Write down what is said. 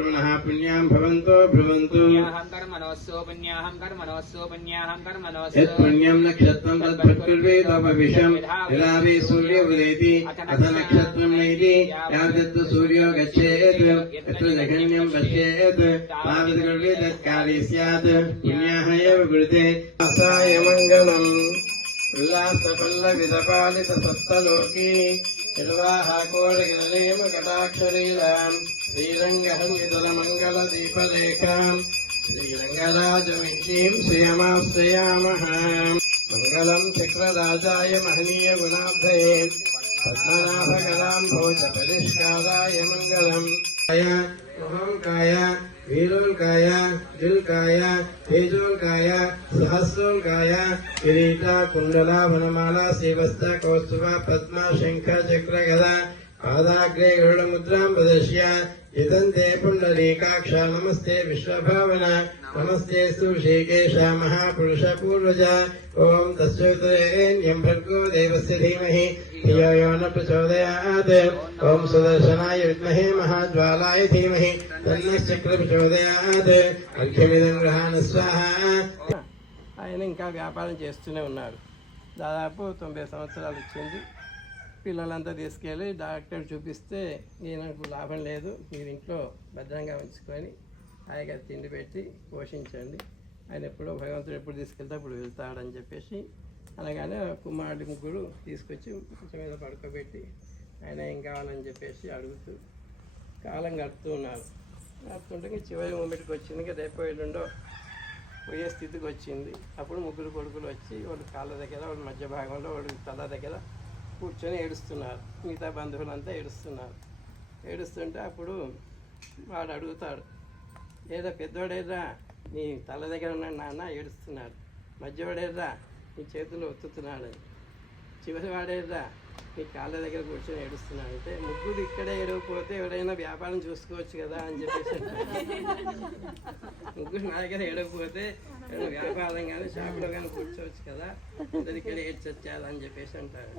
पुण्यां भवन्तो भ्रुवन्तु यत् पुण्यं नक्षत्रं तत्पुण्यं यदा सूर्य उदेति अथ नक्षत्रं नैति यावत् सूर्यो गच्छेत् यत्र जघन्यं पश्येत् तावत् कर्वे तत्काले स्यात् पुण्याः एव कृते असाय मङ्गलम् उल्लासपल्लविदपालित सप्तलोकी निर्वाहाकोडगिरेम कटाक्षरीराम् श्रीरङ्गहङ्गितलमङ्गलदीपलेखाम् श्रीरङ्गराजमिषीम् श्रियमाश्रयामः मङ्गलम् चक्रराजाय महनीयगुणाब्धये पद्मनाभकलाम्भोजपरिष्काराय मङ्गलम् महाङ्काय वीरोल्काय दिल्काय तेजोल्काय सहस्रोल्काय किरीटा कुण्डला वनमाला श्रीवत्स कौस्तुभ पद्मा शङ्ख चक्र गदा पादाग्रे गरुडमुद्रां प्रदर्श्य यतन्ते पुण्डरीकाक्ष नमस्ते विश्वभावन नमस्ते ऋषिकेश महापुरुष पूर्वज ओं तस्योदयेन्यं भर्गो देवस्य धीमहि धियो यो न प्रचोदयात् ओं सुदर्शनाय विद्महे महाज्वालाय धीमहि तन्नः चक्र प्रचोदयात् अर्घ्यमिदं गृहाण स्वाहा। ఆయన ఇంకా వ్యాపారం చేస్తూనే ఉన్నాడు. దాదాపు 90 సంవత్సరాలు వచ్చింది. పిల్లలంతా తీసుకెళ్ళి డాక్టర్ చూపిస్తే నాకు లాభం లేదు, మీరు ఇంట్లో భద్రంగా ఉంచుకొని హాయిగా తిండి పెట్టి పోషించండి, ఆయన ఎప్పుడో భగవంతుడు ఎప్పుడు తీసుకెళ్తే అప్పుడు వెళ్తాడని చెప్పేసి అనగానే కుమారుడు ముగ్గురు తీసుకొచ్చి కొంచెం మీద పడుకోబెట్టి ఆయన ఏం కావాలని చెప్పేసి అడుగుతూ కాలం గడుపుతూ ఉన్నారు. గడుపుతుంటే చివరి మూమెంట్కి వచ్చింది, రేపు ఎల్లుండో పోయే స్థితికి వచ్చింది. అప్పుడు ముగ్గురు కొడుకులు వచ్చి వాడు కాళ్ళ దగ్గర, వాడు మధ్య భాగంలో, వాడు తల దగ్గర కూర్చొని ఏడుస్తున్నారు. మిగతా బంధువులంతా ఏడుస్తున్నారు. ఏడుస్తుంటే అప్పుడు వాడు అడుగుతాడు, ఏదో పెద్దవాడేరా నీ తల దగ్గర ఉన్నాడు నాన్న ఏడుస్తున్నాడు, మధ్యవాడేరా నీ చేతులు ఒత్తుతున్నాడు, చివరి వాడేరా నీ కాళ్ళ దగ్గర కూర్చొని ఏడుస్తున్నాడు. అంటే ముగ్గురు ఇక్కడే ఏడవకపోతే ఎవరైనా వ్యాపారం చూసుకోవచ్చు కదా అని చెప్పేసి, ముగ్గురు నా దగ్గర ఏడవకపోతే వ్యాపారం కానీ షాపులో కానీ కూర్చోవచ్చు కదా, అందరికీ ఏడ్చొచ్చాలని చెప్పేసి అంటారు.